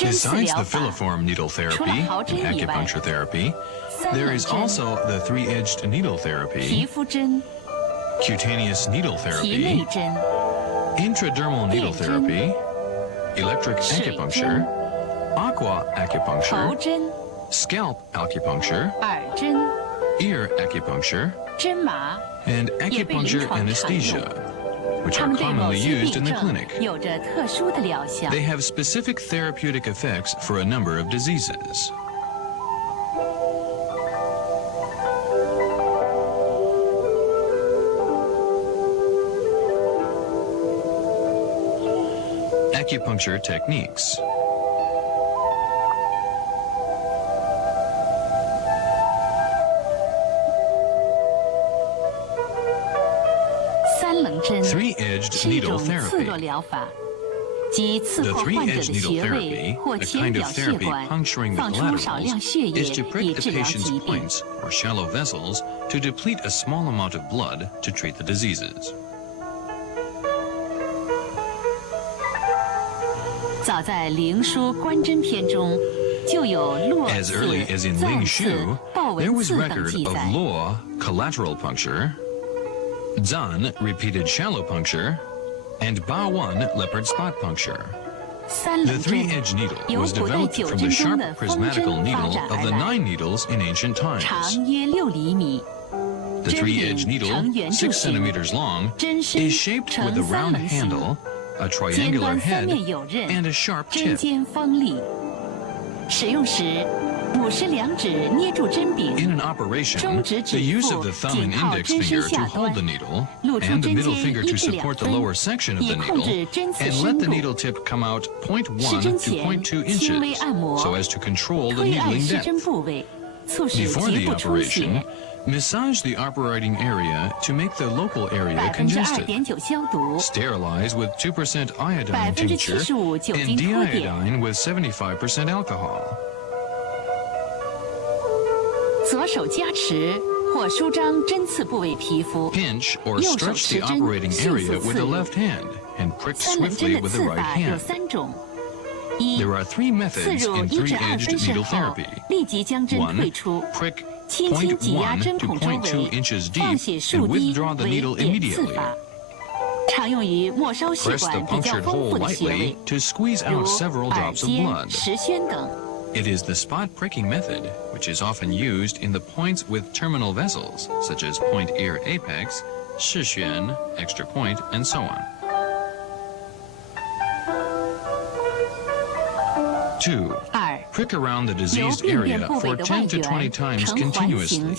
Besides the filiform needle therapy and acupuncture therapy, there is also the three-edged needle therapy, cutaneous needle therapy, intradermal needle therapy, electric acupuncture, aqua acupuncture, scalp acupuncture, ear acupuncture, and acupuncture anesthesia, which are commonly used in the clinic. They have specific therapeutic effects for a number of diseases. Acupuncture techniques. Three-edged needle therapy. The three-edged needle therapy, a kind of therapy puncturing the collaterals, is to prick the patient's points or shallow vessels to deplete a small amount of blood to treat the diseases. As early as in Ling Shu, there was record of Luo, collateral puncture, Zan, repeated shallow puncture, and Baowan, leopard spot puncture. The three-edged needle was developed from the sharp prismatical needle of the 9 needles in ancient times. The three-edged needle, 6 centimeters long, is shaped with a round handle, a triangular head, and a sharp tip. In an operation, the use of the thumb and index finger to hold the needle, and the middle finger to support the lower section of the needle, and let the needle tip come out 0.1 to 0.2 inches, so as to control the needling depth. Before the operation, massage the operating area to make the local area congested. Sterilize with 2% iodine tincture and de-iodine with 75% alcohol. Pinch or stretch the operating area with the left hand and prick swiftly with the right hand. There are 3 methods in three-edged needle therapy. 1. Prick 0.1 to 0.2 inches deep and withdraw the needle immediately. Press the punctured hole lightly to squeeze out several drops of blood. It is the spot pricking method, which is often used in the points with terminal vessels, such as point ear apex, shixuan, extra point, and so on. 2. Prick around the diseased area for 10 to 20 times continuously.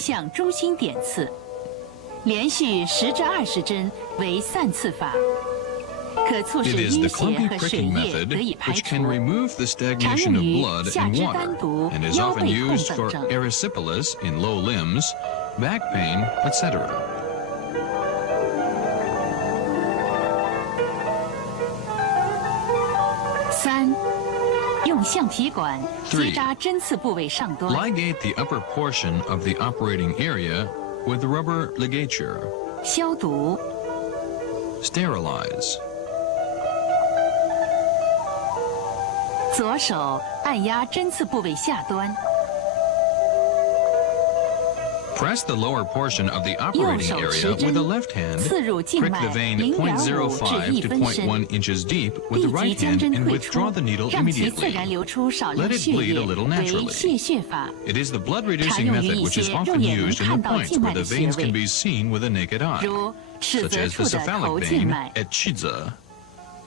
It is the clumpy pricking method which can remove the stagnation of blood and water, and is often used for erysipelas in low limbs, back pain, etc. 3. Ligate the upper portion of the operating area with rubber ligature. Sterilize. 左手按压针刺部位下端。 Press the lower portion of the operating area with the left hand. Prick the vein 0.05 to 0.1 inches deep with the right hand and withdraw the needle immediately. Let it bleed a little naturally. It is the blood-reducing method which is often used in the points where the veins can be seen with the naked eye, such as the cephalic vein at Chize,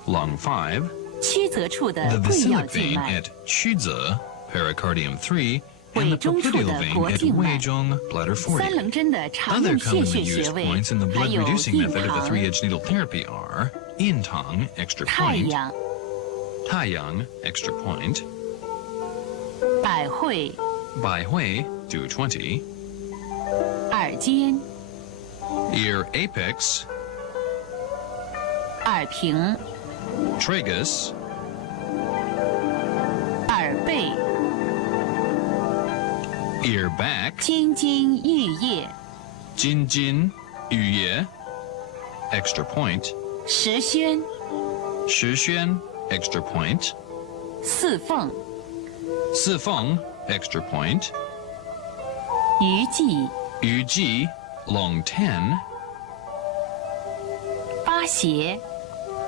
lung 5, the basilic vein at Chize, pericardium 3, and the popliteal vein at Weizhong, bladder 40. Other commonly used points in the blood-reducing method of the three-edged needle therapy are Yintang, extra point, Taiyang, extra point, Baihui, do 20, ear apex, tragus, ear back, 金津玉叶 Jinjin, Yuye, extra point, 石宣 Shixuan, extra point, 四缝 四缝 extra point, 鱼际 鱼际 long 10, 八斜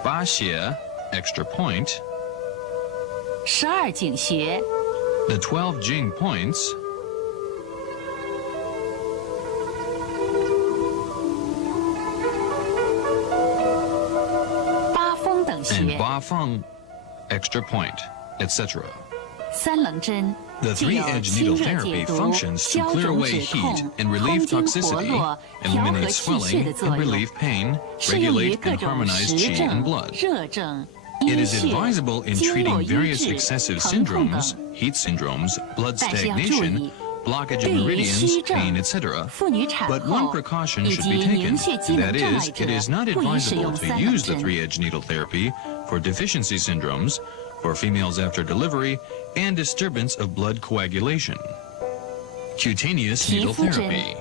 八斜 extra point, 12井穴 the 12 jing points, 八风等 and 穴 ba feng extra point, etc. 三棱针 The 具有 three-edge 清 needle 热解 therapy 毒、 functions to 消 clear 肿 away 止 heat 痛、 and 通 relieve 经活 toxicity, 络、调和 eliminate 气血 swelling 的 and 作用， relieve pain, 适用于 regulate 各 and 种 harmonize 实 qi and 症、 blood. 热症、 It 阴 is 血、 advisable in 经络 treating 瘀 various 滞、 excessive 疼痛等。 syndromes, heat syndromes, blood 但是要注 stagnation, 意， blockage 对 of 于 meridians, 虚 pain, 症、 etc. 妇女产 But one 后 precaution 以 should 及 be taken, 凝血机 and 能 that 障碍 is, 者 it is not 不宜使 advisable 用 to 三棱 use the 针。 three-edge needle therapy for deficiency syndromes, for females after delivery, and disturbance of blood coagulation. Cutaneous 皮 needle 肤针 therapy.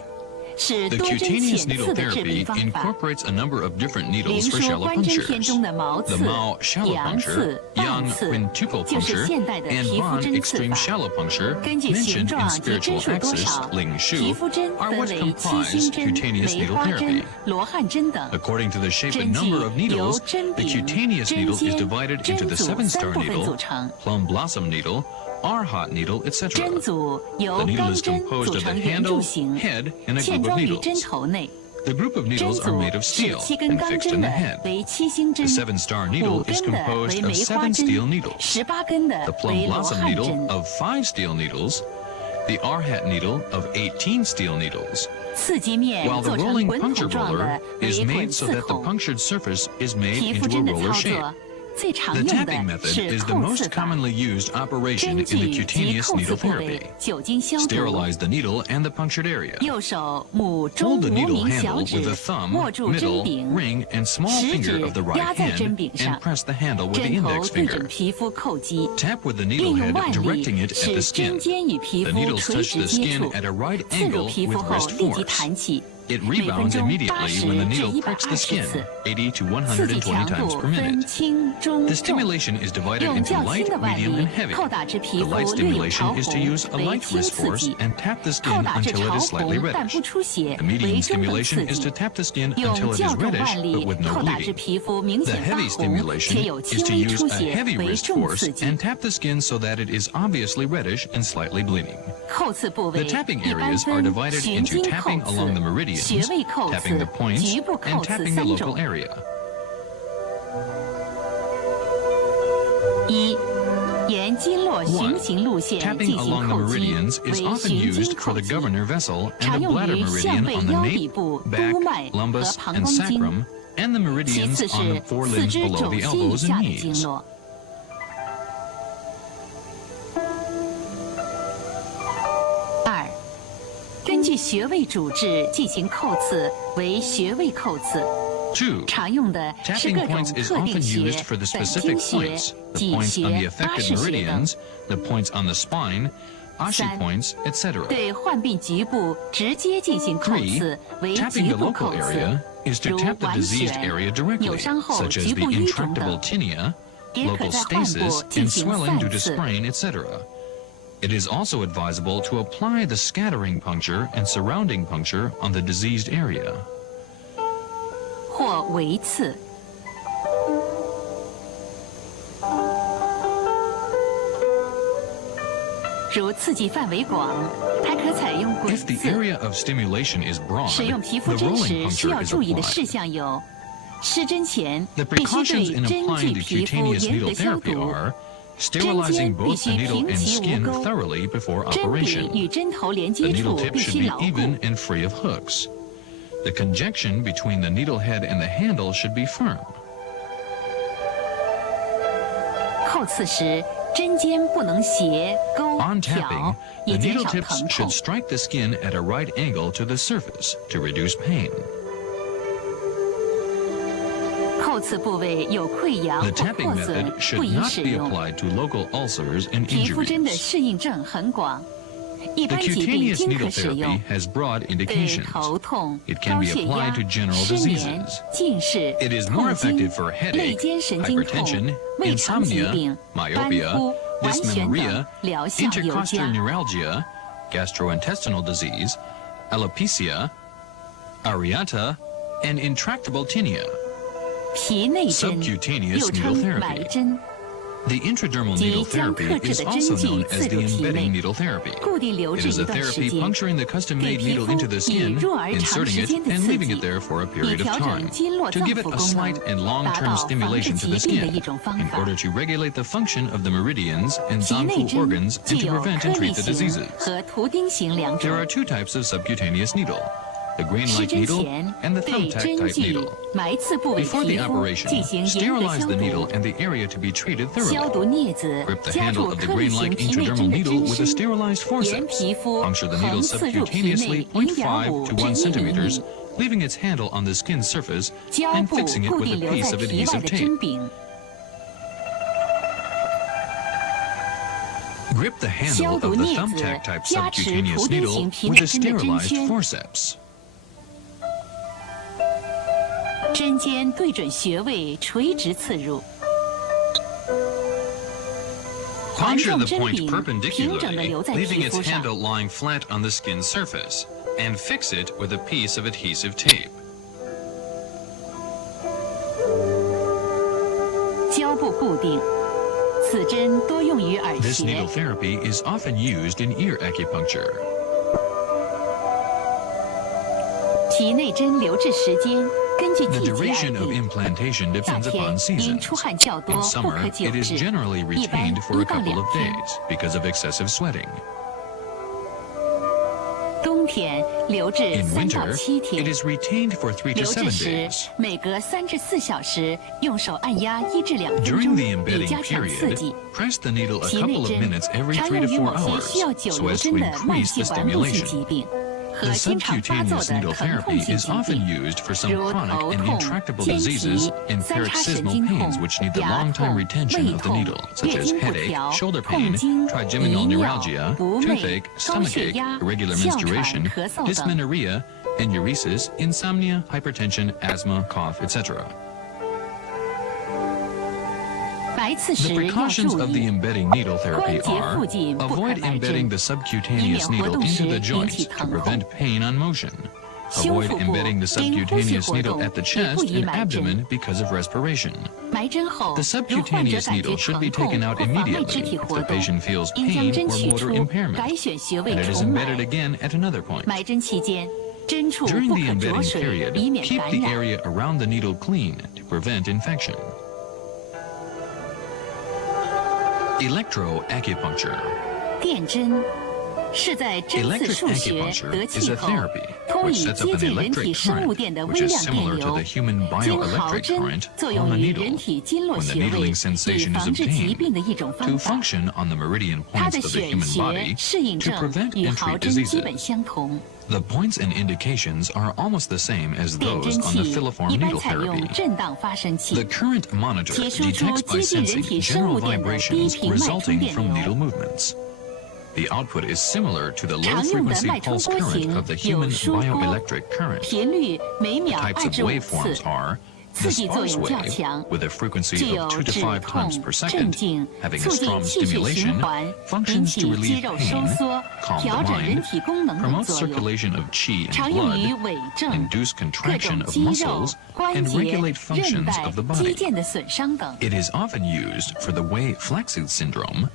是 The 多针 cutaneous 浅 needle 刺的治 therapy 病方法。 incorporates a number of different 灵 needles for 说 shallow 观针篇 punctures. 中的毛 The 刺、 Mao shallow 阳 puncture, 刺、半 Yang 刺， quintuple 就是 puncture, 现代的 and 皮肤 Bond 针刺 extreme 法。 shallow puncture, 根据形 mentioned 状 in 及针 spiritual 数多 axis, 少， Ling 皮 Shu, 肤针 are 分 what 为七 comprise 星针、 cutaneous 梅 needle 花针 therapy.、罗汉针等。 According to the shape 针 and 剂 number of 由 needles, 针 the 柄、 cutaneous 针 needle is 尖、 divided into 针 the 组 seven-star 三部分 needle, 组成。 plum blossom needle, arhat needle, 针 etc. 组 The 由 needle 钢 is 针 composed 组 of the 成圆 handle, 柱形， head, and a 嵌 group of 装于针 needles. 头内。 The group of 针 needles are 组 made of 是 steel 7根 and 钢 fixed 针 in the 的 head. 为七星 The 针， seven-star 5 needle is 根的 composed 为 of 梅花 7 针 steel needles. ，18根的 The 为 plum 罗 blossom 汉 needle 针。 of 5 steel needles, the arhat needle of 18 steel needles, 刺激面 while the 做成 rolling 滚筒 puncture 状 roller 的 is 为滚 made so 刺 that the 孔。 punctured surface is made 皮肤 into 针 a 的 roller 操 shape. 作最常 The 用 tapping 的 method 是 is the 扣 most 刺法。 commonly used operation 针 in the 剂及 cutaneous 扣刺 needle 部 therapy. 位酒精消毒。 Sterilize the needle and the punctured area. 右手拇中 Hold the 无 needle 名小 handle 指 with the thumb, 握住针 middle, 柄， ring, and small 食 finger 指 of the 压 right 在针 hand 柄上 and，press the handle with the 针头 index 对 finger. 准皮肤叩击， Tap with the 利 needle 用 head, 腕力 directing it at 使 the 针 skin. 尖与皮 The 肤 needles 垂 touch 直 the 接 skin 触， at a right 刺入 angle 皮肤 with 后 wrist 立即 force. 弹起， It 每分 rebounds 钟 immediately when the 80至 needle pricks the 120 skin, 次。 80 to 刺激 120强 times 度 per 分 minute. 轻、中、 The 重。 stimulation is divided 用 into 较 light, 轻的腕 medium, 力 and heavy. 扣打至皮 The 肤 light 略有潮 stimulation is to 红 use a 为 light 轻 wrist 刺 force 激， and tap the 扣 skin 打至 until 潮 it is slightly 红但不 reddish. 出血 The 为 medium 中等 stimulation 刺 is to 激。 tap the skin 用 until it 较 is 重 reddish 腕 but 力 with no 扣打至 bleeding. 皮肤明 The 显发 heavy 红且有 stimulation 轻 is to 微 use 出 a 血 heavy 为 wrist 重 force 刺激。 and tap the skin so that it is obviously reddish and slightly bleeding. 扣刺部 The 位 tapping 一般 areas are 分 divided 循 into 经扣 tapping along the 刺、 meridians, 穴位扣 tapping 刺 the、points, 局部 and 扣刺 tapping the 3 local 种。 area. 一、沿经络循行路线 Tapping 进行 along the 扣击， meridians is 为 often 循经 used for 扣 the 击。 governor vessel 常 and the 用 bladder 于项 meridian 背 on the 腰底 nape, 部、 back, 督脉和 lumbus, 膀 and 胱经。 sacrum, and the 其 meridians 次 on 是 the 四 forelimbs 肢 below 肘 the 心以 elbows 下 and 的经 knees. 络。二、根据穴位主治进行扣刺为穴位扣刺。 2. 常用的是 Tapping 各种 points is 特定 often 穴、 used for the 本 specific 经穴、 points, the 脊 points on the 穴、八 affected 式穴等。 meridians, the points on the spine, ashi 3. points, etc. 对患病局部直接进行扣 3. 刺为 Tapping 局 the 部扣 local 刺 area，is to 如 tap the 脘 diseased 旋、 area 扭 directly, 伤后 such as 局 the 部淤肿 intractable 等， tinea, 也可 local 在患部 stasis, 进 and 行 swelling 散 due to 刺。 sprain, etc. It is also advisable to apply the scattering puncture and surrounding puncture on the diseased area. 或围刺。如刺激范围广，还可采用滚 If the 刺。 area of stimulation is broad, 使用 the 皮肤针 rolling 时需 puncture 要 is 注意的事 applied. 项有：施针前 The 必须 precautions 对 in 针 applying 剂 the 皮肤 cutaneous 严 needle 格消 therapy 毒。 are 针 sterilizing 尖必 both the 须 needle 平 and 齐无 skin 钩， thoroughly before 针柄 operation. 与针头连 The 接 needle 处 tip 必 should 须 be 牢固。 even and free of hooks. The conjunction between the needle head and the handle should be firm. 扣刺时，针尖不能斜、勾、 On 挑 tapping,，以 the 减 needle 少 tips 疼 should 痛。 strike the skin at a right angle to the surface to reduce pain. 扣刺部位有溃疡 The 或 tapping 破损 method 不 should 宜 not 使 be 用。 applied to local ulcers and 皮肤针的 injuries. 适应症很广，一 The 般疾病 cutaneous 均可 needle 使用 therapy。has broad 对 indications. 头痛、 It can 高 be 血 applied 压 to、general 失眠 diseases.、近视、 It is 痛 more 经 effective for、肋 headache, 间神经痛 hypertension,、胃肠疾 insomnia, 病、斑 myopia, 秃、dysmenorrhea, 疗效有加。 intercostal neuralgia, gastrointestinal disease, alopecia, areata, and intractable tinea. 皮内针 Subcutaneous 又 needle 称埋 therapy. 针， The intradermal needle therapy is also known as the embedding needle therapy. 固定留 It 置 is a 一段时 therapy 间， puncturing the custom-made 给皮 needle 肤 into the 以 skin, 弱而长 inserting 时 it 间的 and 刺 leaving 激 it，there for a 以 period of 调 time 整经络 to 脏 give it 腑 a 功 slight 能， and 达 long-term 到防治 stimulation to 疾 the 病的 skin 一种方 in 法。 order to regulate the function of the meridians and 皮内 zanfu 针 organs 既 and to 有 prevent 颗 and 粒 treat the 型 diseases. 和图钉型两种 There。are two types of subcutaneous needle, the 施 grain-like 针 needle 前 and the 对 thumbtack 针 type 具 needle. 埋刺部位 Before 皮 the 肤 operation, 进行严格 sterilize 消 the 毒 needle，and the area to be treated 消 thoroughly. 毒镊子 Grip the 夹 handle 住 of the 颗粒型 grain-like 皮内 intradermal 针的 needle 针 with a 身， sterilized 沿 forceps. 皮肤 Puncture the 横 needle 刺入皮内 subcutaneously 0.5 0.5to 1至1厘 centimeters, 米， leaving its handle on the skin surface 胶 and 布 fixing it 固 with 定 a 留 piece 在 of 皮外 adhesive 的 tape. 针柄。 Grip the handle of the 消毒镊子 thumbtack type 夹持 subcutaneous 图钉 needle 型皮 with 内 a 针的针 sterilized 圈， forceps. 针尖对准穴位，垂直刺入。环 Puncture 状 the 针 point 柄平整地 perpendicularly, 留在 leaving 皮 its 肤上， handle lying flat on the skin surface, and fix it with a piece of adhesive tape. 胶布固定。此针多用于耳 This 穴 needle。therapy is often used in ear acupuncture. 皮内针留置时间根据 The 季节而 duration of 定。 implantation 夏 depends 天 upon 因 seasons. 出汗较多 In 不 summer, 可久 it is 治， generally 一般 retained for a 1到 couple 2 of 天。 days because of excessive sweating. 冬天留置 In 3到 winter, 7 it 天。 is retained for 3 to 留置 7时 days. 每隔3至4小时用手按压1至2分 During 钟， the 以 embedding 加强刺 period, 激。 press the needle a 皮内 couple of 针 minutes every 常 3用 to 于 4某些 hours 需要久 so 留 as to 针的慢 increase 性 the 顽固性 stimulation. 疾病 The 和经常发作 subcutaneous 的 needle 疼痛 therapy 性 is 疾 often 病， used for some 如 chronic 头 and 痛、 intractable 肩 diseases 疾、 and 三叉神 paroxysmal 经 pains 痛、 which need the 牙 long-time 痛、 retention 胃 of the 痛、 needle, such 月 as 经不 headache, 调、 shoulder 痛 pain, 经、 trigeminal 遗尿、 neuralgia, 不寐、 toothache, 高血 stomachache, 压、 irregular 哮喘、 menstruation, 咳嗽等。 dysmenorrhea, enuresis, insomnia, hypertension, asthma, cough, etc. 白刺 The 时要 precautions 注 of the 意， embedding needle therapy 关节 are 附近不可 avoid 埋 embedding 针， the 以 subcutaneous 免活 needle 动 into 时 the 引 joint 起 to 疼痛。 prevent pain on motion. 胸 Avoid 腹部 embedding the 因呼吸 subcutaneous 活 needle 动 at the 也 chest 不宜 and 埋针。 abdomen because of respiration. 埋针后 The，如患者 subcutaneous 感觉 needle should 疼 be 痛 taken out 或妨碍肢 immediately 体 if 活 the 动， patient feels 应将 pain 针 or 取 motor 出， impairment, 改选穴位 and it is 重埋 embedded。again at another point. 埋针期间，针处 During 不 the 可着 embedding 水， period, 以免 keep 感 the 染。 area around the needle clean to prevent infection. Electroacupuncture. 电针是在针刺 Electric 数穴 acupuncture 得 is 气 a 后， therapy 通 which 以 sets up 接 an 近人 electric 体生物 current, 电的 which 微 is 量电 similar to 流 the，human 经毫 bioelectric 针 current 作 on 用 the 于 needle 人体经络 when the 穴位， needling 以 sensation is 防治疾 obtained 病的一种 to 方法。 function on the meridian 它 points 的 of the 选 human 穴 body 适应 to 症 prevent 与 and 毫 treat 针基本 diseases. 相同。 The points and indications are almost the same as 电 those 针 on the 器 filiform 一般 needle 采用 therapy. 震荡发生 The 器， current monitor 接输出 detects by 接近人 sensing 体生 general 物电的低 vibrations 频脉冲 resulting 电 from 流。 needle movements. The output is similar to the 常用的 low-frequency 脉冲 pulse 波 current 形 of the 有 human 输波， bioelectric current. 频率每秒 Types 2 of 至5 waveforms 次， are 刺 the 激作 sparse 用较 wave 强， with a 具 frequency 有 of 2 to 止 5 痛 times per、镇 second, 静、 having 促 a 进 strong 气血循 stimulation, 环、引 functions 起 to 肌 relieve 肉收 pain, 缩、 calm 调 the 整人 mind, 体功能等 promote 作用。 circulation of qi 常 and 用于 blood, 痿症、 induce 各 contraction 种 of 肌肉、 muscles, 关 and 节、 regulate 韧 functions 带 of the、肌 body. 腱的损伤等。 It is often used for the Way Flaccid syndrome,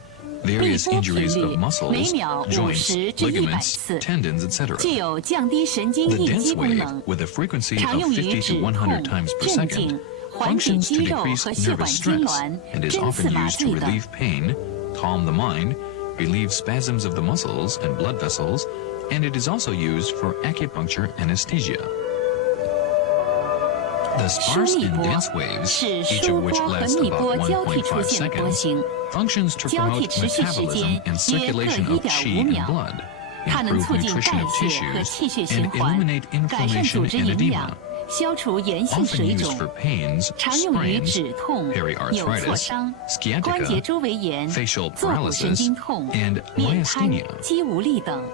背 various 波频 injuries 率 of 每 muscles, 秒 joints, 50至100 ligaments, 次， tendons, etc. 具有降低神经 The 应激 dense 功 wave, 能， with a frequency 常 of 用于 50 止 to 痛、 100 times per 镇 second, 静、缓解 functions 肌 to 肉 decrease 和血管 nervous 痉 stress, 挛、 and is 针刺 often 麻 used to 醉等。 relieve pain, calm the mind, relieve spasms of the muscles and blood vessels, and it is also used for acupuncture anesthesia. The 疏 sparse 密 and 波 dense waves, 是 each 疏 of 波 which 和 lasts 密 about 波交替出 1.5现的波 seconds, 形， functions to 交替 promote 持续时 metabolism 间 and 约各 circulation of 1.5 qi and 秒。 blood, 它能 improve 促进 nutrition 代 of 谢和 tissues, 气血循 and 环， eliminate 改善组 inflammation 织 and 营 edema. 养，消除炎性 Often 水 used 肿。 for pains, 常用于 sprains, 止痛、扭挫 periarthritis, 伤、关节 sciatica, 周围炎、 facial 坐骨神 paralysis, 经痛、 and 面瘫 myasthenia.、肌无力等。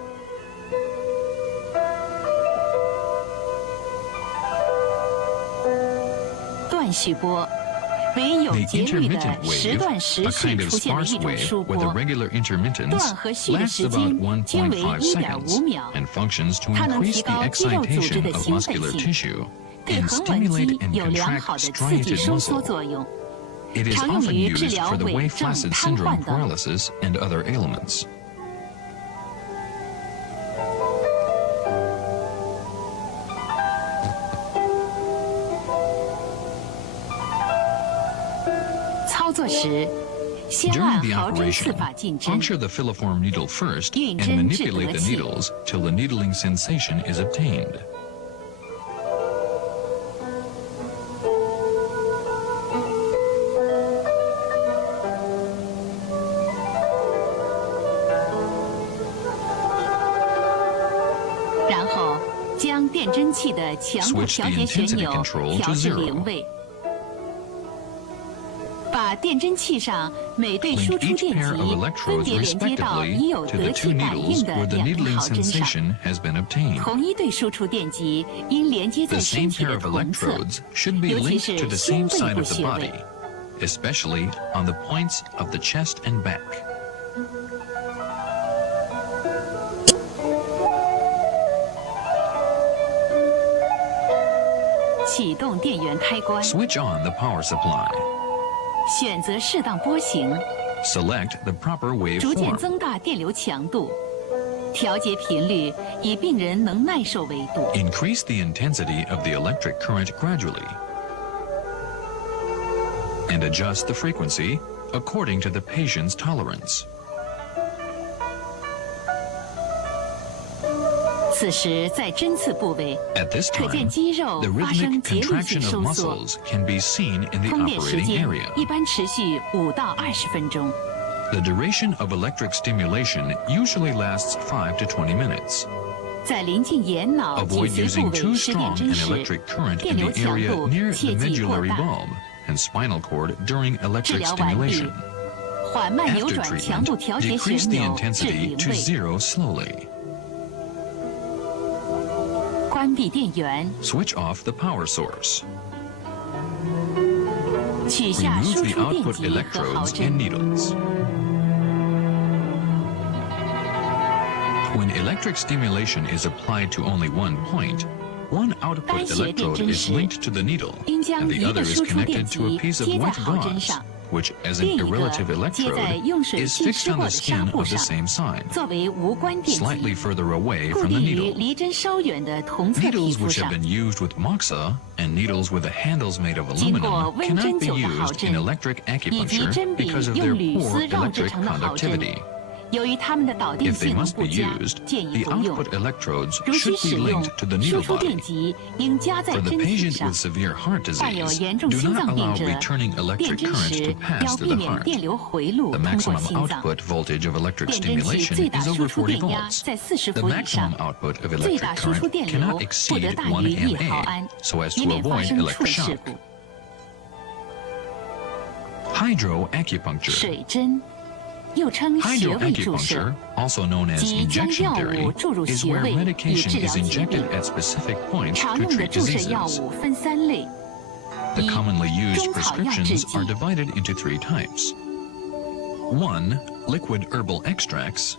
断续波唯有 The 节律的 intermittent 时断 wave, 时 a 续 kind of 出现的 sparse 一种 wave 疏 with a 波， regular intermittence, 断和续的 lasts 时 about 间均为 1.5 1.5 seconds 秒， and functions to 它能 increase 提 the 高肌肉组织 excitation 的 of 兴 muscular 奋性， tissue 对 and 横纹 stimulate 肌 and 有良 contract 好的刺激 striated 收缩 muscle. 作用， It is 常用 often 于治 used 疗 for the 痿 Way 症、 flaccid 瘫 syndrome 痪等。 paralysis and other ailments. 操作时，先 During 按 the 毫针刺 operation, 法进针， puncture the filiform needle first 运 and 针至 manipulate 得 the 气。 needles till the needling sensation is obtained. 然后将电针器的强度 Switch 调 the 节旋 intensity 钮 control 调 to 至 0. 0位，把电针器上每对 Link 输出 each 电 pair of 极分 electrodes 别连接到已 respectively 有 to 得 the 气 two 感 needles 应的 where the 两根 needling 毫针上。 sensation has been obtained. 同一对输出电极应连接 The 在身 same 体 pair 的 of 同侧， electrodes should be 尤其 linked 是 to the 胸 same 背 side 部 of the 穴 body, 位。 especially on the points of the chest and back. 启动电源开关， Switch on the power supply. 选择适当波形， Select the proper 逐渐 waveform. 增大电流强度，调节频率以病人能耐受为度。 Increase the intensity of the electric current gradually. And adjust the frequency according to the patient's tolerance. 此时在针刺部位， At this 可见 time, 肌肉 the 发生 rhythmic 节律性 contraction of 收缩。 muscles can be seen in the 通电时 operating 间 area. 一般持续5到20分钟。 The duration of electric stimulation usually lasts 5 to 20 minutes. 在临近眼脑脊 Avoid 髓 using 部 too 位施电 strong 针 an 时， electric current 电 in 流 the 强 area 度 near the 切忌过 medullary 大。 bulb and spinal cord during 治 electric 疗完毕 stimulation. 缓慢扭 After 转强度 treatment, 调节旋 decrease the 钮至 intensity 0 to 位， 0 slowly. 关闭电源， Switch off the power source. 取下 Remove 输 the 出电 output 极和毫 electrodes and 针。 needles. When electric stimulation is applied to only one point, one output 单穴电 electrode 针 is 时， linked to the needle, 应将 and the 一 other 个 is 输出电 connected to a 极 piece of 贴在 white 毫针 gauze, 上， which, as 另 an 一个 irrelative 接在 electrode, 用水 is 浸 fixed 湿 on 过 the 的纱 skin 布 of the 上， same side, 作为无关电 slightly 极， further away 固 from the 定于 needle. 离针稍远的同侧皮 Needles 肤 which 上 have。been used with moxa and needles with the handles made of 经过 aluminum 温 cannot 针 be 灸的毫 used in 针， electric 以及 acupuncture 针笔 because of 用 their 铝 poor 丝绕制 electric 成的毫针， conductivity. 由于它们的导电 If they 性能 must 不 be 佳， used, 建议 the 不用。 output electrodes 如需 should 使 be 用 linked to the 输 needle 出电 body. 极应加在 For the 针体 patient 上 with。severe heart 患有 disease, 严重 do 心 not 脏病 allow 者， returning 电 electric 针 current 时 to pass 要 to 避 the 免 heart. 电流回路 The 通过 maximum 心脏。 output voltage of electric 电针器 stimulation 最大 is 输 over 出 40电压 volts. 在40 The 伏以上 maximum，output of 最 electric 大输出 current 电流 cannot 不得 exceed 大 1 于1毫 mA 安， so as 以 to 免发 avoid 生 electric 触事 shock. 故。 Hydroacupuncture. 水针又称穴位注射 Hydroacupuncture, also known as 即将 injection 药物 theory, 注入 is 穴 where 位以 medication 治疗 is 疾病 injected。at specific points 常 to 用的 treat 注射药 diseases. 物分3类： The 一、 commonly used 中草药制 prescriptions 剂 are divided into 3 types. 1. Liquid herbal extracts.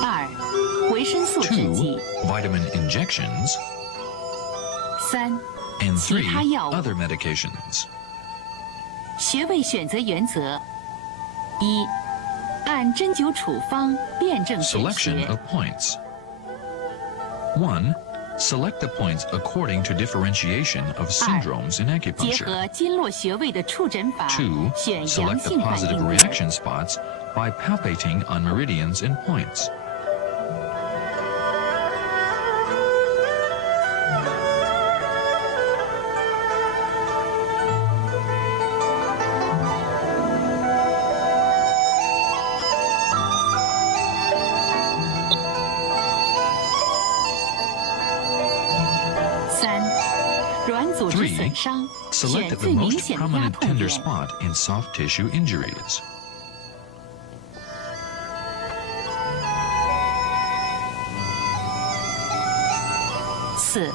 2、维生素制 2. 剂 Vitamin injections. 3、 And 其他药物。 3. Other medications. 穴位选择原则：一、按针灸处方辩证选 Selection 穴； of points. 1. Select the points according to differentiation of syndromes in 结 acupuncture. 合经络穴位的触诊法， 2. 选阳 Select the 性反 positive 应。 reaction spots by palpating on meridians and points. 3、软组织 3. 损伤，选 Select the 最明 most 显的压 prominent 痛 tender 点 spot in soft tissue injuries. 4.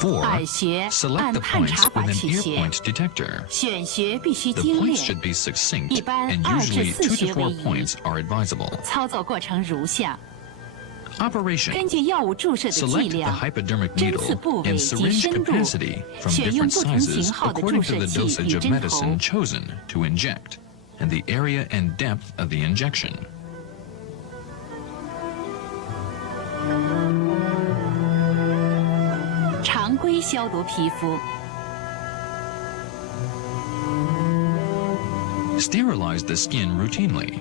Four, 耳穴 select 按 the 探 points 查法 with an 取 ear 穴， point detector. 选穴必须 The 精 points 炼。 should be succinct, 一般 and 2至 usually 4 2to 穴为 4宜。 points are advisable. 操作过程如下： Operation. 根据药物注射的剂 Select the 量、 hypodermic 针刺 needle 部位 and 及 syringe 深度， capacity from 选用 different 不同 sizes 型号的注 according to 射 the 器 dosage 与 of 针头 medicine。chosen to inject, and the area and depth of the injection. 常规消毒皮肤， Sterilize the skin routinely.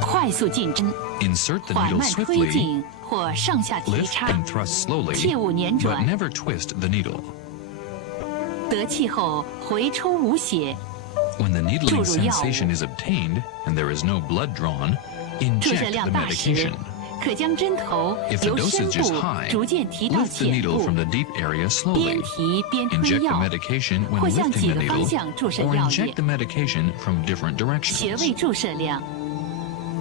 快速进针， Insert the 缓 needle 慢推 swiftly, 进或上下提 lift 插， and thrust slowly, 切勿捻 but 转。 never twist the needle. 得气后回抽无血， When the needling 注入药物。 sensation is obtained and there is no blood drawn, 注射 inject 量 the 大时 medication. 可将针头 If the 由深 dosage is 部 high, 逐渐提到 lift the 浅 needle 部， from the deep area 边 slowly. 提边推 Inject the 药， medication when 或向 lifting 几 the 个方 needle, 向注射 or 药液 inject。the medication from different 穴 directions. 位注射量：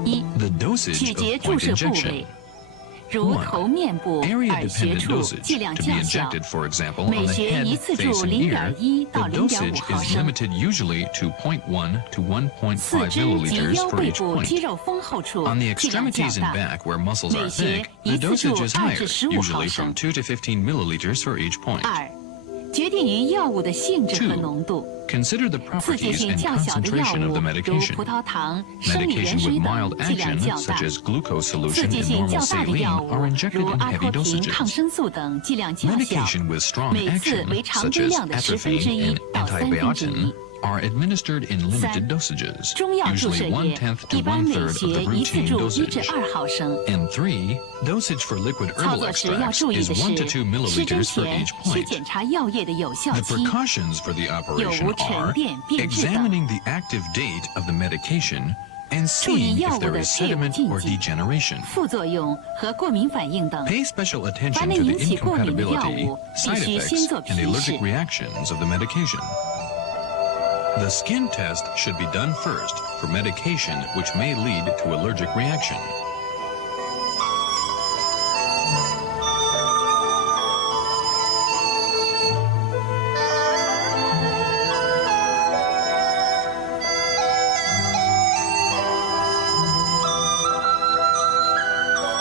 1. The dosage 取 of 决注 point 射部 injection. 位，如 1. 头面部、耳穴 Area-dependent 处 dosage 剂量 to be 较小， injected, for example, 每 on the 穴 head, 一次注 face, and ear. 0.1 到 The 0.5 dosage 毫 is 升。 limited usually to 0.1 to 四 1.5 肢及 milliliters 腰 for 背 each 部肌 point. 肉丰厚处 On the 剂量较 extremities and 大， back where muscles 每 are 穴 thick, 一 the 次注 dosage is 2 higher, 至15毫 usually 升 from。2 to 15 milliliters for each point. 2. 决定于药物的性质和 2. 浓度。 Consider the 刺激 properties 性 and 较小的药 concentration of 物， the 如 medication. 葡萄糖、生理盐 Medication 水 with 等 mild 剂量 action, 较大 such。as glucose 刺 solution 激 and 性 normal 较大的 saline, 药物 are，injected 如 in 阿 heavy 托停、抗 dosages. 生素等剂量较小， Medication with strong 每次 action, 为常 such 规 as 量的1/10 atropine and 到1/3 antibiotin, are administered in 3. limited dosages, 中药注射 usually 液 1/10to 一般每 1/3 of 穴 the 一次 routine 注1至 dosage. 2毫升。 And 3, dosage for liquid 操 herbal 作时要 extracts 注意 is 的 1 to 2是，施针 milliliters for 前 each 需 point. 检查药液的有效 The 期， precautions for the 有 operation 无沉 are 淀变质等。 examining the active date of the medication and 注意 seeing 药 if 物 there 的 is 配伍 sediment 禁 or 忌、 degeneration. 副作用和过敏反应等。 Pay special 凡 attention 能 to 引 the 起过敏的药 incompatibility, 物，必 side 须先 effects, 做 and 皮试 allergic。reactions of the medication. The skin test should be done first for medication which may lead to allergic reaction.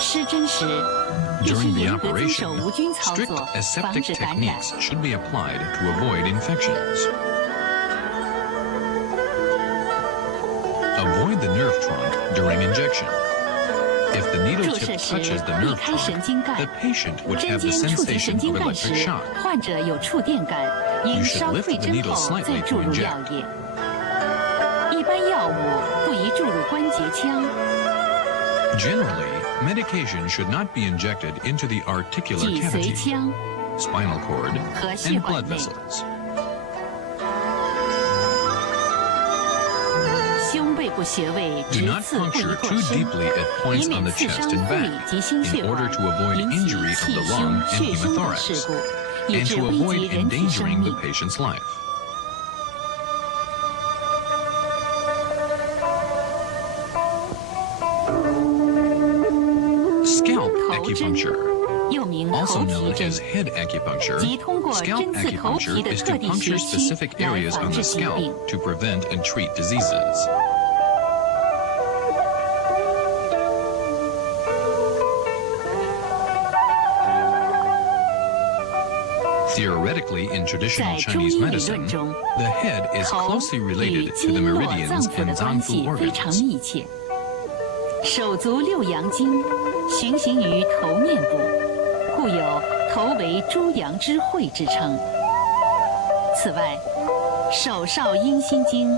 施针时，必须 During the 严格遵守 operation, 无菌操 strict 作，防 aseptic 止感染。 techniques should be applied to avoid infections. Avoid the nerve trunk during injection. If the needle 注 tip 射时 touches the 避 nerve 开神 trunk, 经盖 the，patient would 针 have the 尖触及 sensation 神 of 经盖 electric 时 shock. 患者有触电感， You 应 should 稍 lift 退 the 针 needle 后 slightly 再 to 注入 inject. 药液。一般药物不宜注入关节腔， Generally, medication should not be injected into the articular 脊髓 cavity, 腔 spinal cord, 和血 and 管 blood 内。 vessels. 胸背部穴位 Do 直 not 刺不宜 puncture 过 too 深， deeply at 以 points on 免 the 刺 chest 伤 and 肺 back 及心血 in 管 order，to avoid 引起 injury of 气 the 胸、 lung and 血胸等事 pneumothorax, 故，以 and 致 to 危 avoid 及人体生 endangering the 命。 patient's life. Scalp 头针 acupuncture, 又名头 also 皮 known 针 as，head acupuncture, 即通过 scalp 针刺头皮 acupuncture 的 is 特 to 定穴 puncture 区 specific 来 areas 防 on 治 the 疾 scalp 病。 to prevent and treat diseases. Theoretically, in traditional 在中 Chinese 医理论 medicine, 中， the head is 头 closely 与 related to the 经络脏 meridians 腑的 and 关 zanfu 系非常 organs. 密切。手足六阳经循行于头面部，故有头为诸阳之会之称。此外，手少阴心经、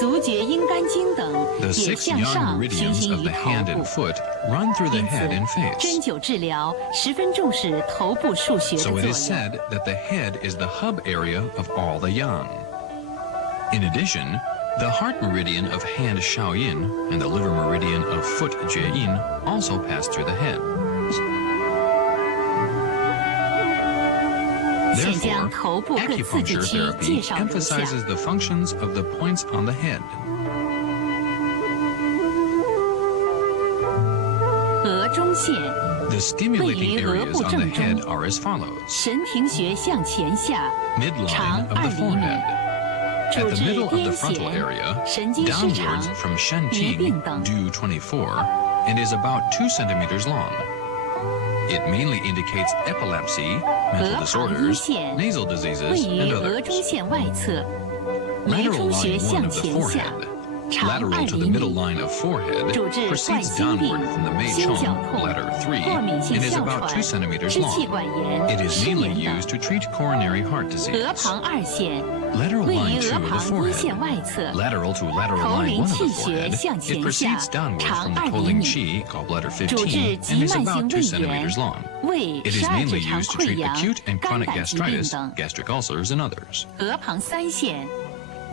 足厥阴肝经等 The 也 6向 yang 上循 meridians 行 of 于 the 头 hand 部 and。foot run through the 因 head and 此， face. 针灸治疗十分重视头部腧穴的 So 作 it 用 is。said that the head is the hub area of all the yang. In addition, the heart meridian of hand Shaoyin and the liver meridian of foot Jieyin also pass through the head. 现将 Therefore, 头部各刺激 acupuncture 区 therapy 介绍如下： emphasizes the functions of the points on the head. 额中线 The stimulating 位于额 areas 部 on the 正 head 中， are as follows. 神庭穴向前下， 长 Midline of 2 the 厘米， forehead. 主 At the 治 middle of 癫 the frontal 痫、 area, 神经失常 downwards from 疑病 Shanting 等。 due 24, and is about 2 centimeters long. It mainly indicates epilepsy, 额 mental 旁一 disorders, 线 nasal 位 diseases, 于 and 额中 others. 线外侧，眉 Lateral 中穴 line 1向 of the 前下， forehead. 长 Lateral 2 to 厘 the 米， middle line of forehead 主治冠 proceeds 心病 downward from the、Mei 心 Chong, 绞痛、 bladder 3, 过敏性 and is 哮 about 2喘、 centimeters 支气 long. 管炎、 It is 失 mainly 眠 used 等。 to treat coronary heart 额 disease. 旁2线 Lateral 位 line 于 2 额 of the 旁一线 forehead. 外侧， Lateral to lateral 头 line 灵 1 of 气 the 穴 forehead. 向 It 前下， proceeds downward 长 from the 2厘 Toling 米， Qi, gallbladder 主治 15, 急 and is 慢 about 性 2 胃炎、 centimeters long. 胃 It is 12 mainly 指肠 used to 溃 treat 疡、 acute and 肝 chronic 胆疾病 gastritis, 等。 gastric ulcers, and others. 额旁3线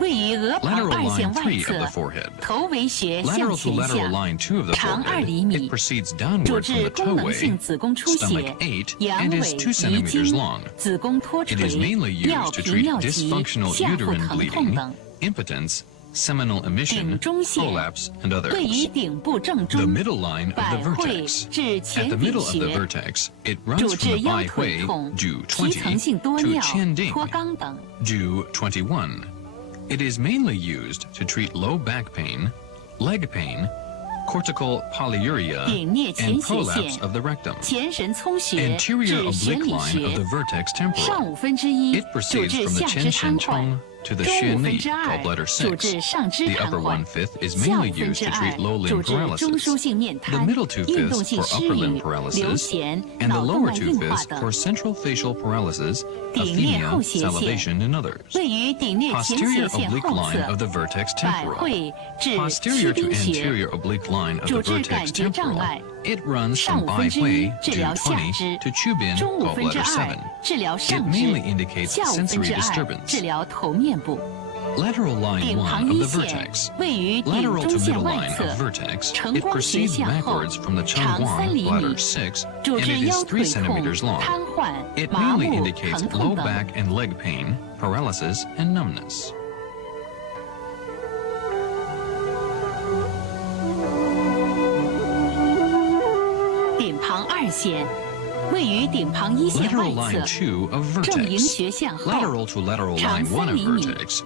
位于额旁 Lateral 2线 line 外 3 of the 侧， forehead. 头围穴向 Lateral to 前 lateral 下， line 2 of the 长2 forehead. 厘米， It proceeds 主 downward from 治 the 功能性 toeway, 子宫出血 stomach 8, 阳 and 痿 is 2遗 centimeters 精 long. 子宫脱 It 垂 is mainly 尿 used to 频 treat 尿急 dysfunctional 下腹 uterine 疼痛 bleeding, 等。 impotence, seminal 顶 emission, 中线 prolapse, and 位于 others. 顶部正 The 中， middle line of 百 the 会 vertex. 至 At 前 the 顶 middle of the 穴， vertex, it 主 runs 治 from the 腰 bai 腿 hui 痛、 due 皮层 20性多 to 尿、 Chanding 脱肛等。 due 21. It is mainly used to treat low back pain, leg pain, cortical polyuria, 顶颞前 and 斜 prolapse 线 of the rectum. 前神聪穴 Anterior 至玄 oblique 里 line of 穴 the vertex 上 temporal. 1/5， It 主 proceeds 治 from the 下肢 Chen 瘫 Shan 痪； Chong to the 中 Xuan 5/2 Li, gallbladder 主 6. 治上肢 The 瘫 upper 痪； 1/5 is 下 mainly used to treat 2/2 主 low limb 治中枢 paralysis. 性面 The 瘫、 middle 2/5运动性 for 失 upper 语 limb、流 paralysis, 涎、 and the 脑动 lower 脉硬化 2/5 等。 for central facial paralysis, 顶颞后 athenia, 斜线 salivation, and others. 位于顶颞前斜 Posterior 线 oblique 后 line 侧 of，the vertex 百 temporal. 会至膝 Posterior to 丁穴， anterior oblique line of 主 the 治感 vertex 觉障 temporal. 碍。 It runs 上 from bai 1/5 hui 治 due 疗下 20肢， to Chubin, 中 gallbladder 2/2 7. 治疗 It 上肢， mainly indicates 下 sensory 2/2 disturbance. 治疗头面部。 Lateral line 顶 1旁 of 一 the 线 vertex. 位于顶 Lateral 中 to 线 middle 外 line 侧， of vertex, 承 it 光穴 proceeds 向后， backwards from the 长 Changguang, 3厘米 bladder 6, 主 and 治 it 腰 is 腿 3痛、 centimeters long. 瘫痪、 It 麻 mainly 木、 indicates 疼 low 痛等。 back and leg pain, paralysis, and numbness. 顶旁2线位于顶旁1线外 Lateral line 侧， 2 of 正营 vertex. 穴向后， Lateral to lateral line 1 of 3厘米， vertex.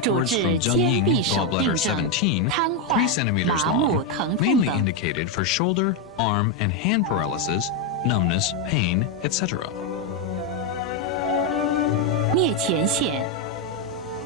主 Backwards 治 from 肩 Jianying, 臂手病 gallbladder 症、 17, 瘫 3 痪、 centimeters 麻木、 long, 疼痛 mainly 等。 indicated for shoulder, arm, and hand paralysis, numbness, pain, etc. 颞前线，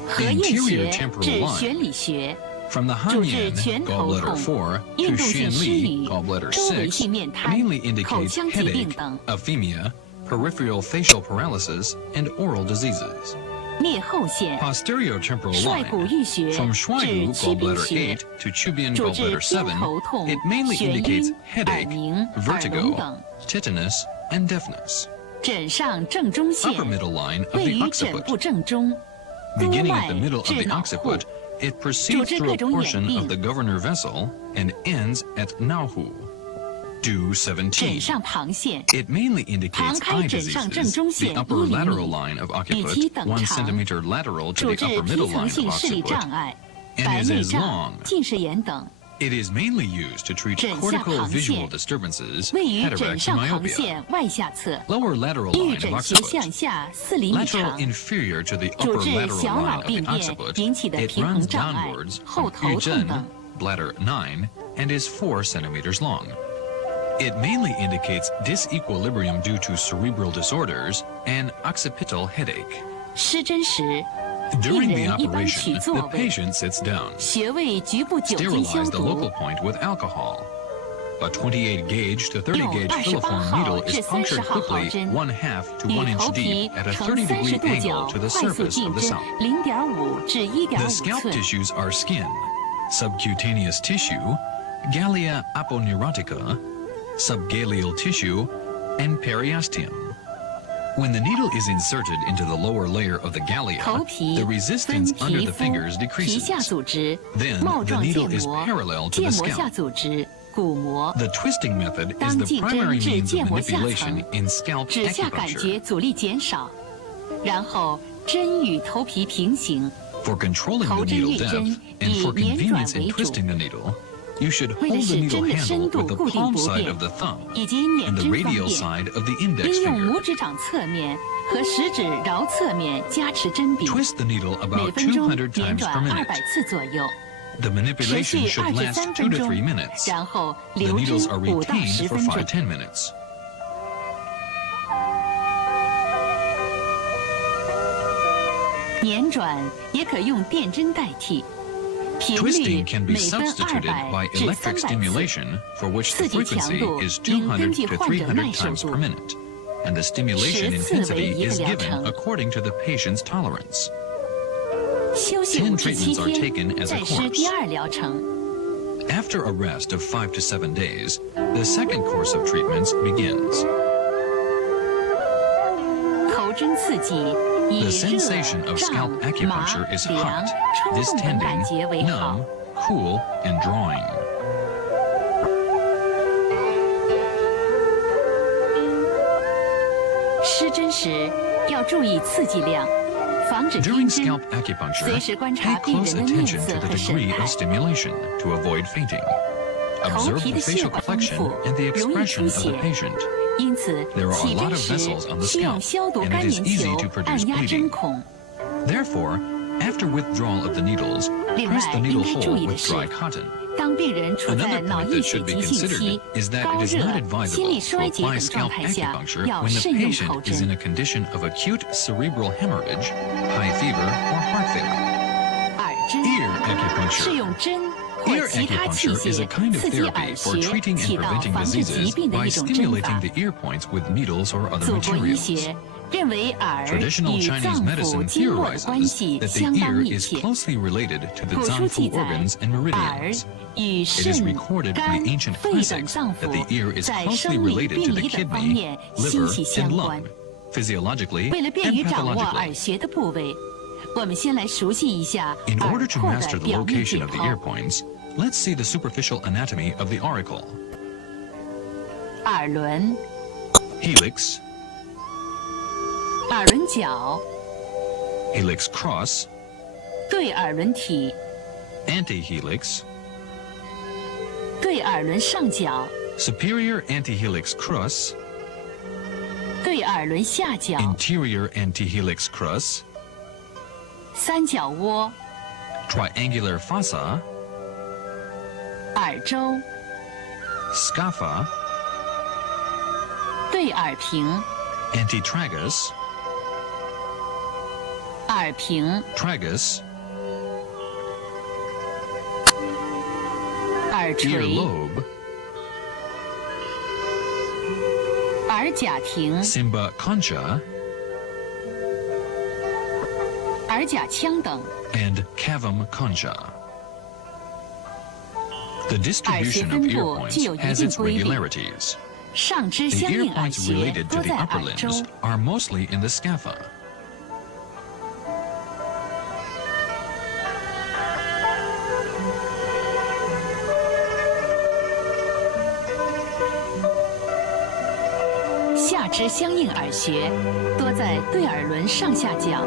合叶 Anterior 穴 temporal 至 line. 玄里穴， From the 主治 Hanyan, 拳头 gallbladder 痛、 4, 运 to 动性 Xuan 失 Li, 语、 gallbladder 周围 6, 性面瘫、 mainly 口 indicates 腔疾病 headache, 等。 ephemia, peripheral facial paralysis, and oral diseases. 颞后线， Posterior temporal 率骨 line. 玉穴 From 至 Schweigu, 曲宾 gallbladder 穴， 8, to Chubin, 主治 gallbladder 偏 7, 头痛、 it mainly 眩 indicates 晕、耳 headache, 鸣、耳聋 vertigo, 等。 tetanus, and deafness. 枕上正中线 Upper middle line of 位 the 于枕 occiput. 部正中，督 Beginning 脉 at the middle of 至 the 脑户， occiput, it 主 proceeds 治 through 各 a 种眼 portion 病 of the governor vessel and ends at Nahu. Do 枕 17. 上旁线 It mainly 旁 indicates 开 eye 枕上 diseases. 正中 The 线 upper 1厘 lateral 米， line of 比肌 occiput, 等 1长， centimeter lateral to 主 the 治 upper 皮 middle 层 line 性 of 视力障 occiput, 碍、 and 白 is 内 as 障 long.、近视眼等。 It is mainly used to treat 枕下 cortical 旁 visual 线 disturbances, 位于枕 cataracts, and 上旁 myopia. 线外下侧， Lower lateral 玉 line of 枕斜向 occiput. 下4厘米 Lateral 长， inferior to the 主 upper 治 lateral 小 line 脑 of the 病变 occiput. 引起的 It 平衡 runs 障碍、 downwards 后 from 头痛 Yuzhen, 等。 bladder 9, and is 4 centimeters long. It mainly indicates disequilibrium due to cerebral disorders and occipital headache. 施针时，病 During the 人一般取 operation, 座 the 位， patient sits down. 穴位局部酒精消 Sterilize the 毒 local。point with alcohol. A 28 gauge to 30 用 gauge 28 filiform needle 号 is 至 punctured 30号 quickly 毫针， 1/2 to 与 1 inch 头皮 deep at a 呈 30 30 degree 度 angle 角 to the 快速 surface 进 of the 针 scalp. 0.5至 The 1.5 scalp 寸。 tissues are skin, subcutaneous tissue, gallia aponeurotica, subgaleal tissue, and periosteum. When the needle is inserted into the lower layer of the gallia, 头皮 the 分 resistance under 皮 the 肤 fingers、皮下 decreases. 组织、 Then 帽 the 状腱 needle is 膜、 parallel to 腱 the 膜下 scalp. 组织、骨膜， The twisting method is 当 the 进针 primary 至 means 腱 of 膜下 manipulation 层， in scalp 指下感 acupuncture. 觉阻力减少，然后针与头皮平行， For controlling the 头针 needle 运针 depth and 以 for 捻转 convenience in 为主， twisting the needle, You should 为了 hold the 使 needle 针的深 handle 度 with the 固定 palm 不 side 变 of the thumb 以及捻 and the 针方 radial 便， side of the index 应用 finger. 拇指掌侧面和食指桡侧面加持针柄， Twist the needle 每 about 分钟 200捻 times 转 per minute. 200次左右， The 持 manipulation 续 should 23 last 2 分 to 钟 3 minutes. 然后 The 留针 needles are 5到 retained 10 for 分 5 钟。 10 minutes. 捻转也可用电针代替，频率 Twisting can be 每分 substituted 200 by 至 electric 300次， stimulation, for which the 刺激强 frequency 度 is 应根 200据 to 患者耐 300受 times 度 per。minute, and the stimulation 10次为 intensity 一个 is 疗 given 程。 according to the patient's tolerance. 休息 10 5至7 treatments are 天， taken as a 再施第 course. 2疗程。 After a rest of 5 to 7 days, the second course of treatments begins. 头针刺激以 The 热、 sensation of 胀、 scalp 麻、 acupuncture is 凉、 hot, 抽动等感 distending, 觉为好 numb,。cool, and drawing. 施针时要注意刺激量，防止 During 晕针 scalp。acupuncture, 随时观察 pay 病 close 人的面 attention 色 to the 和神 degree 态 of。stimulation to avoid fainting. 头 Observe 皮 the 的血 facial 管丰 complexion 富， and the 容易 expression 出 of the 血， patient. 因此 There are a 起 lot 针 of 时 vessels on the 需用 scalp, 消毒 and 干 it is 棉 easy 球 to 按 produce 压针 bleeding. 孔。 Therefore, after withdrawal of the needles, 另 press 外 the 应 needle 该注 hole 意的 with 是， dry cotton. 当病人处在 Another 脑 point 溢 that 血 should be 急性 considered 期、 is that 高 it is 热 not、心 advisable 力 to 衰竭 apply 等状 scalp 态下， acupuncture 要 when the 慎用头 patient is in 针。 a condition of acute cerebral hemorrhage, high fever, or heart failure. 耳针 Ear 是 acupuncture. 用针或 Ear 其他器 acupuncture is a 械 kind of 刺激耳 therapy for 穴， treating 起 and 到 preventing 防治疾 diseases 病的 by 一种针 stimulating 法。 the ear points with needles or other 祖国医 materials. 学认为耳 Traditional 与 Chinese 脏腑 medicine 经络的关 theorizes 系 that 相 the 当 ear 密 is 切。 closely related to the 古书记 zanfu 载， organs and 耳 meridians. 与 It is 肾、 recorded 肝 in the ancient、肺等 classics 脏 that the 腑 ear is 在 closely 生理 related 病 to the 理等方 kidney, 面息 liver, 息 and 相关 lung,。physiologically 为了便 and 于掌握耳 pathologically. 穴的部位，我们先来熟悉一下 In 耳 order to 廓 master 的 the 表面 location 解 of the ear 剖。 points, let's see the superficial anatomy of the auricle. 耳轮、 Helix, 耳轮角、 helix cross, 对耳轮体、 antihelix, 对耳轮上角、 superior antihelix cross, 对耳轮下角、 interior antihelix cross, 三角窝、 triangular fossa, 耳周、 scapha, 对耳屏、 antitragus, 耳屏、 tragus, 耳垂、 earlobe, 耳甲庭、 simba concha, 耳甲腔等。 and cavum concha. The 耳穴 distribution 分 of ear 布具 points 有一 has 定 its 规律， regularities. 上肢 The 相 ear 应耳 points 穴 related to 多 the 在 upper 耳周 limbs，are mostly in the scapha. 下肢相应耳穴多在对耳轮上下角。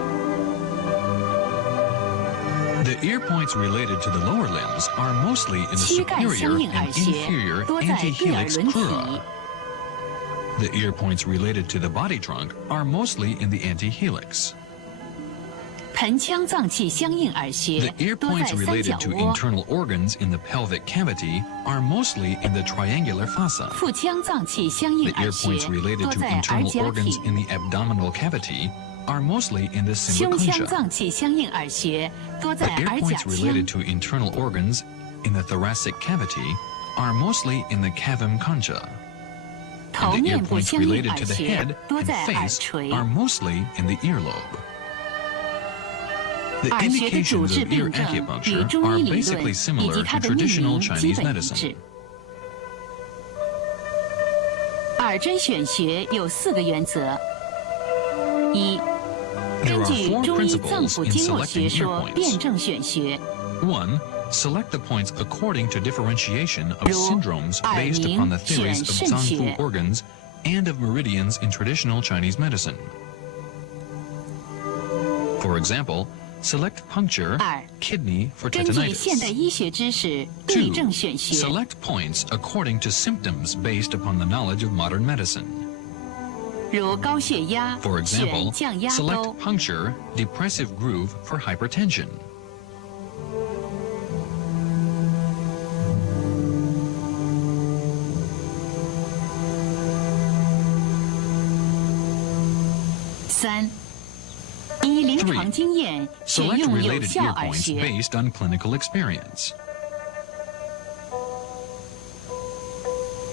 The ear points related to the lower limbs are mostly in the 躯干 superior 相应耳 and 穴 inferior 多在对耳 antihelix 轮体。 crura. The ear points related to the body trunk are mostly in the antihelix. 盆腔脏器相应耳 The 穴 ear 多在 points 三 related 角 to 窝。 internal organs in the pelvic cavity are mostly in the triangular fossa. 腹腔脏器相应 The 耳 ear 穴 points related 多 to 在耳 internal 甲 organs 体。 in the abdominal cavity are mostly in the 胸 simba 腔 concha. 脏器相应耳穴多 The 在 ear 耳甲 points related 腔。 to internal organs in the thoracic cavity are mostly in the cavum concha. 头 And the ear 面部 points 相应 related 耳 to the 穴 head 多 and 在耳 face 垂。 are mostly in the earlobe. The 耳穴的主 indications 治 of ear 病症与 acupuncture 中 are 医理论 basically 以及 similar 它 to 的命 traditional 名基 Chinese 本一 medicine. 致。耳针选穴有4个原则：一， There 根 are 据 4中医脏 principles 腑 in 经络 selecting 学 ear 说 points. 辩证选穴， 1. Select the points according to differentiation of 如 syndromes 耳 based 鸣 upon the theories 选 of 肾 zanfu 穴。 organs and of meridians in traditional Chinese medicine. For example, Select puncture, kidney for 根据现代 tetanitis. 医学知识对症选穴。 Select points according to symptoms based upon the knowledge of modern medicine. 如高血压， For 选 example, 降压 select 钩。 puncture, depressive groove for hypertension. 3. 依临床经验选 Select 用有 related 效 ear 耳 points 穴。 based on clinical experience.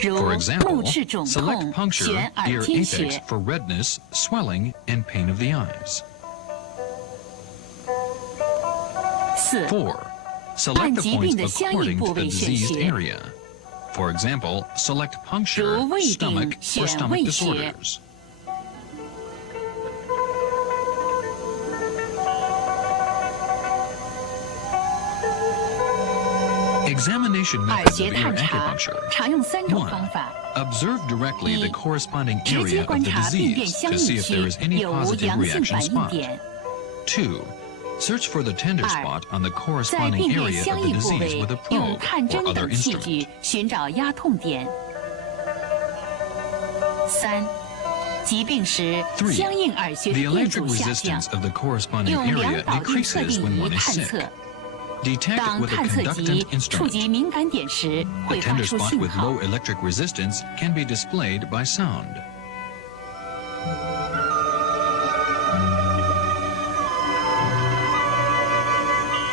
如 For 目 example, 赤肿 select 痛， puncture, 选耳 ear 尖 apex 穴。 for redness, swelling, and pain of the eyes. 4. 4. Select the 按疾 points 病的相应 according 部 to the 位选 diseased 穴。 area. For example, select puncture, 如胃病 stomach, for 选 stomach 胃穴。 disorders. Examination 耳 methods 穴 of ear 探查 acupuncture. 常用3种 1. 方法： Observe directly the 一 corresponding 直接 area of 观 the 察病变 disease 相 to 应 see if 区 there is any 有无 positive 阳性 reaction 反应 spot. 点。 2. Search for the tender 2. spot on the 在 corresponding 病变 area 相 of the 应部 disease 位 with a 用 probe 探针 or other 等器 instrument. 具寻找压痛点。3. 疾病时 3. 相应耳穴 The 的电 electric 阻下降 resistance，of the corresponding 用量 area 导定测 decreases 定 when 仪 one is 探 sick. 测。 Detect 当 with a 探测仪 conductant 触 instrument. 及敏感点时， The 会发 tender 出 spot 信 with 号 low。electric resistance can be displayed by sound.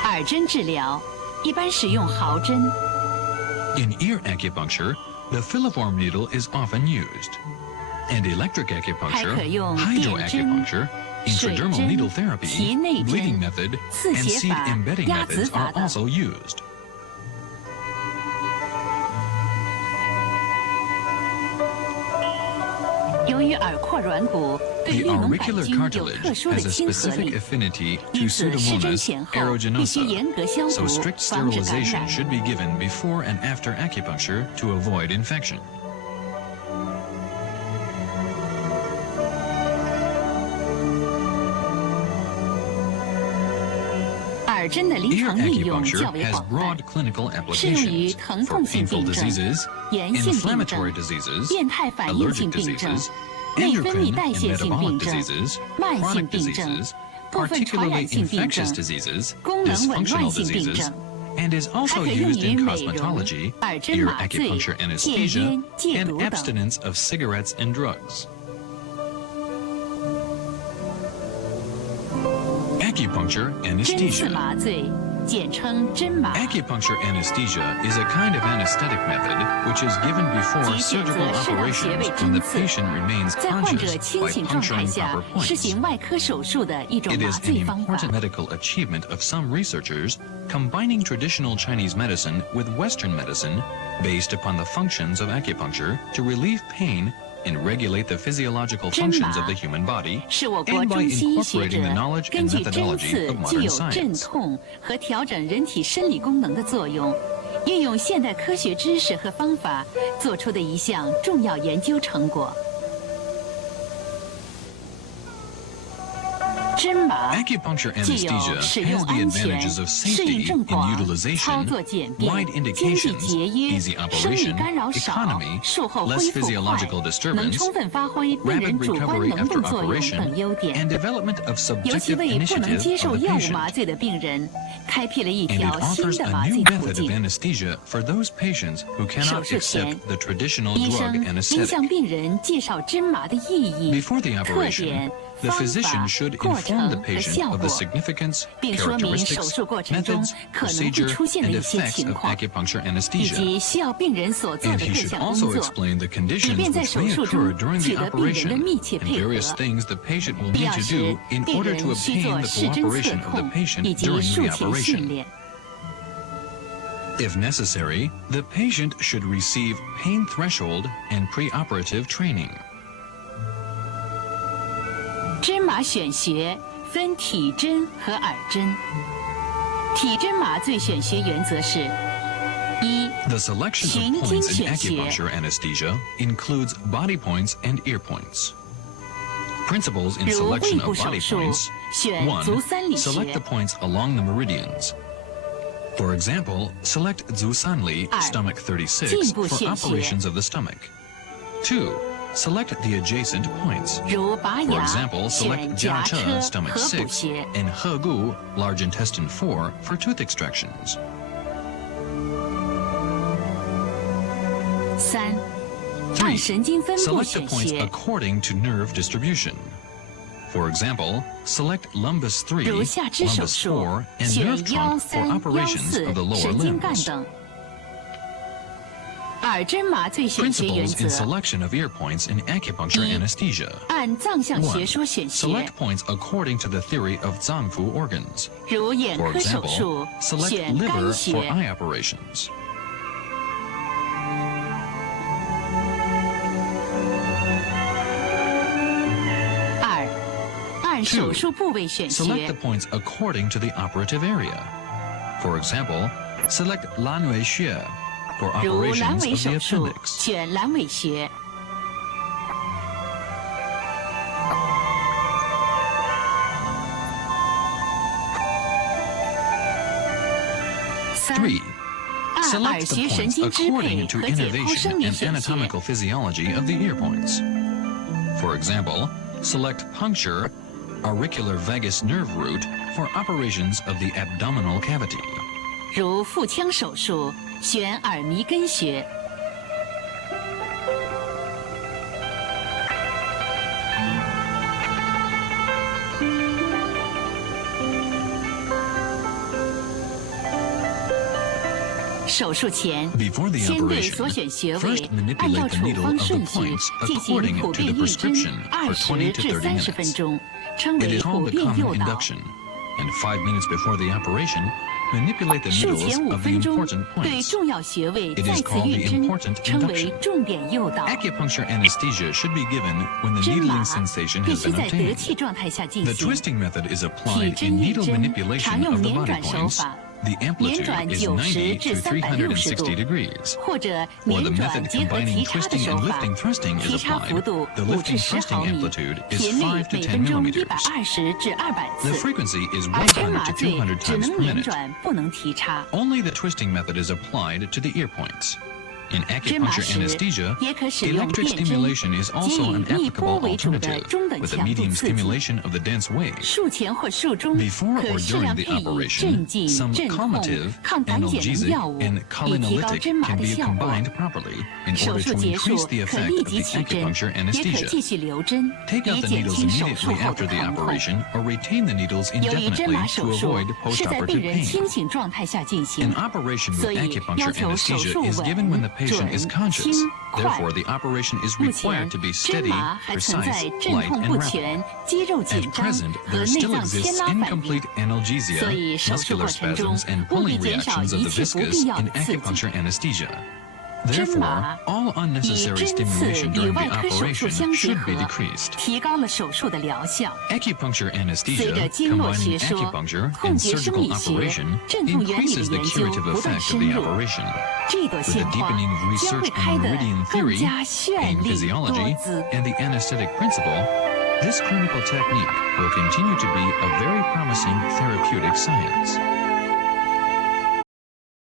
耳针治疗一般使用毫针， In ear acupuncture, the filiform needle is often used. And electric 还可 acupuncture, 用电针、 hydroacupuncture, 水 intradermal 针 needle、therapy, 脐内 bleeding 针、 method, 刺 and 血 seed 法、 embedding 压子 methods 法 are 等。 also used. 由于耳廓软骨对 The 运脓杆 auricular 菌有特 cartilage 殊的 has a 亲和 specific 力， affinity to 因此施针 Pseudomonas 前后必须严 aeruginosa, 格消 so 毒， strict 防止感 sterilization 染。 should be given before and after acupuncture to avoid infection. 耳针的临 Ear 床应用 acupuncture 较为 has 广泛 broad，clinical 适用于 applications 疼 for 痛性 painful 病症、 diseases, 炎性病 inflammatory 症、 diseases, 变态反应性 allergic 病症、 diseases, 内分泌 endocrine 代 and 谢性 metabolic 病症、 diseases, 慢性 chronic 病症、 diseases, 部分传染 particularly 性病 infectious 症、 diseases, 功能紊乱 dysfunctional 性病 diseases, 症， and is 还 also 可用 used 于 in 美容、 cosmetology, 耳针 ear 麻醉、 acupuncture 戒 anesthesia, 烟、戒 and 毒等。 abstinence of cigarettes and drugs. Acupuncture 针刺 anesthesia. 麻醉，简称针麻， Acupuncture anesthesia is a kind of anesthetic method which is given before 即选择 surgical 适当穴位 operations when 针 the 刺， patient remains 在患者 conscious 清 by 醒状态 puncturing 下 proper 施 points. 行外科手术的一种 It 麻 is an 醉方法。 important medical achievement of some researchers combining traditional Chinese medicine with Western medicine based upon the functions of acupuncture to relieve pain and regulate the physiological functions of the human body, 是我国 and by 中西医学 incorporating the 者 knowledge 根 and 据针 methodology 刺 of 具 modern 有镇 science. 痛和调整人体生理功能的作用，运用现代科学知识和方法做出的一项重要研究成果。针麻 Acupuncture 具有 anesthesia 使用 has the 安全、 advantages of 适应 safety 症 in 广、操 utilization, 作简便、 wide 经济 indications, 节约、 easy 生理 operation, 干扰少、 economy, 术后恢 less 复快 physiological， 能 disturbance, 充分发挥病 rapid 人主观 recovery 能 after 动作用 operation, 等优点。 and development of 尤其 subjective 为不能接 initiative 受 of the 药物 patient. 麻醉的病人，开辟了一 And 条 it 新 offers 的 a 麻 new 醉途 method of 径。 anesthesia for those patients who 手 cannot 术前 accept the traditional 医 drug 生应 anesthetic. 向病人介绍针麻的意义、 Before the 特 operation, 点、 the 方 physician 法、 should 过 inform 程 the 和 patient 效 of 果 the，significance, 并说明手 characteristics, 术过程中 methods, 可能会 procedure, 出现的 and 一些 effects 情 of 况， acupuncture 以 anesthesia. 及需要病人所做 And 的 he 各 should 项工 also 作， explain the 以 conditions 便在 which 手 may 术 occur 中 during 取 the 得病人的 operation 密切 and 配合。 various things the patient will 必 need 要 to 时 do，in 病 order 人 to 需做 obtain the 试针测 cooperation of the 控 patient 以及 during 术 the 前训 operation. 练。 If necessary, the patient should receive pain threshold and preoperative training. 针麻选穴分体针和耳针。体针麻醉选穴原则是：一、 The selection 循 of 经 points in 选穴， acupuncture anesthesia includes body points and ear points. Principles in 如胃 selection 部 of 手 body 术 points. 选 1. 足三里 Select 穴 the points along the meridians. For example, select Zusanli, R. stomach 36, 颈部 for 线穴 operations of the stomach. 2. Select the adjacent points. 如拔 For 牙 example, 选 select 颊 Jiache, 车 stomach 合谷 6, 穴。 and Hegu, large intestine 4, for tooth extractions. 3. 按 3. 神经分布 Select the 选 points 穴， according to nerve distribution. For example, select lumbus 3, 如下肢手 lumbus 术 4, and 选 nerve 腰 trunk for 三、腰 operations 四 of the lower 神经干 limbs. 等。耳针麻醉选穴原 Principles in 则： selection of ear points in acupuncture 一 anesthesia. 按藏象学说选穴 Select，points according to the theory of Zangfu organs. 如眼 For 科手 example, 术 select 选肝 liver for 穴。 eye operations. 二，按 2. 手术部位选 Select the 穴， points according to the operative area. For example, select Lanwei Xue for 如阑 operations 尾 of the 手术 appendix. 选阑尾穴。三， 3. 按耳 Select 穴 the 神 points 经支配 according to 和解剖 innervation 生理 and 选穴。 anatomical physiology of the ear points. For example, select puncture, auricular vagus nerve root for operations of the abdominal cavity. 如腹腔手术选耳迷根穴。手术前， Before the 先对所 operation, 选穴位 first 按照 manipulate the 处 needle 方 of the 顺序 points 进行 according 普 to 遍 the 预针 prescription for 20 20 to 至 30 30分 minutes. 钟，称 It 为 is 普 called the 遍 common 诱导。 induction. And 5 minutes before the operation, manipulate the 术 needles 前5 of the 分钟 important 对 points. 重要穴位 It 再 is 次 called 预 the 针， important 称为 induction. 重点诱导。 Acupuncture anesthesia should be given when the 针麻 needling sensation 必 has 须 been 在得 obtained. 气状态下进 The 行。 twisting method is 体 applied 针 in 预 needle 针 manipulation 常用 of the 捻 body 转手 points. 法， The 捻 amplitude 转 is 90 90至 to 360 360度， degrees. 或者 Or the 捻转 method 结合 combining 提插的 twisting 手 and 法， lifting thrusting is 提插幅 applied. 度 The 5至 lifting 10 thrusting 毫米， amplitude is 频率 5 to 每 10分钟 millimeters. 120至200 The 次。 frequency is 而针 100麻 to 醉 200只 times 能 per 捻 minute. 转，不能提插。 Only the twisting method is applied to the ear points. In 针麻 acupuncture 时 anesthesia, 也可使用 electric 电针， stimulation is 皆 also 以 an 密波 applicable 为主的 alternative, 中等 with a 强度 medium 刺激。 stimulation of the dense wave. 术前或术中 Before 可 or 适 during 量 the 配以 operation, 镇静、 some 镇痛、 calmative, 抗胆碱的 analgesic, 药物， and 以提高 cholinergic 针麻 can 的 be 效果。 combined properly in 手 order 术 to 结束 increase the 可 effect 立 of 即 the 起针， acupuncture 也可继 anesthesia. 续留针， Take 以 out the 减 needles 轻手术 immediately 后 after 的 the 疼痛。 operation or retain the needles 由于针 indefinitely 麻 to 手术 avoid 是在病 postoperative 人 pain. 清醒状态下进行 An，operation 所 with 以要 acupuncture 求手 anesthesia 术 is 稳、 given when the patient is 准、 conscious. 轻、快。 Therefore, the operation is 目前 required to be 针 steady, 麻还存在 precise, 镇 light, 痛 and 不 rapid. 全、肌肉 At 紧张 present, 和 there 内 still 脏牵 exists 拉反应。 incomplete analgesia, 所以手术过 muscular 程中 spasms, and 务必 pulling 减少 reactions of 一 the 切不 viscous 必要 in 的刺激。 acupuncture anesthesia. 针 Therefore, 麻 all 以 unnecessary 针刺 stimulation 与 during 外 the 科手术 operation 相结 should 合 be，decreased. 提高了手术的疗效。 Acupuncture 随着 anesthesia, 经络 combining 学说、 acupuncture 痛 and 觉生 surgical 理学、 operation, 镇痛原理的 increases the 研究 curative 不断 effect of 深 the 入， operation. 这朵 With 鲜 the 花 deepening 将会 research 开 on 得 meridian 更 theory, 加绚 pain 丽多 physiology, 姿。 and the anesthetic principle, this clinical technique will continue to be a very promising therapeutic science.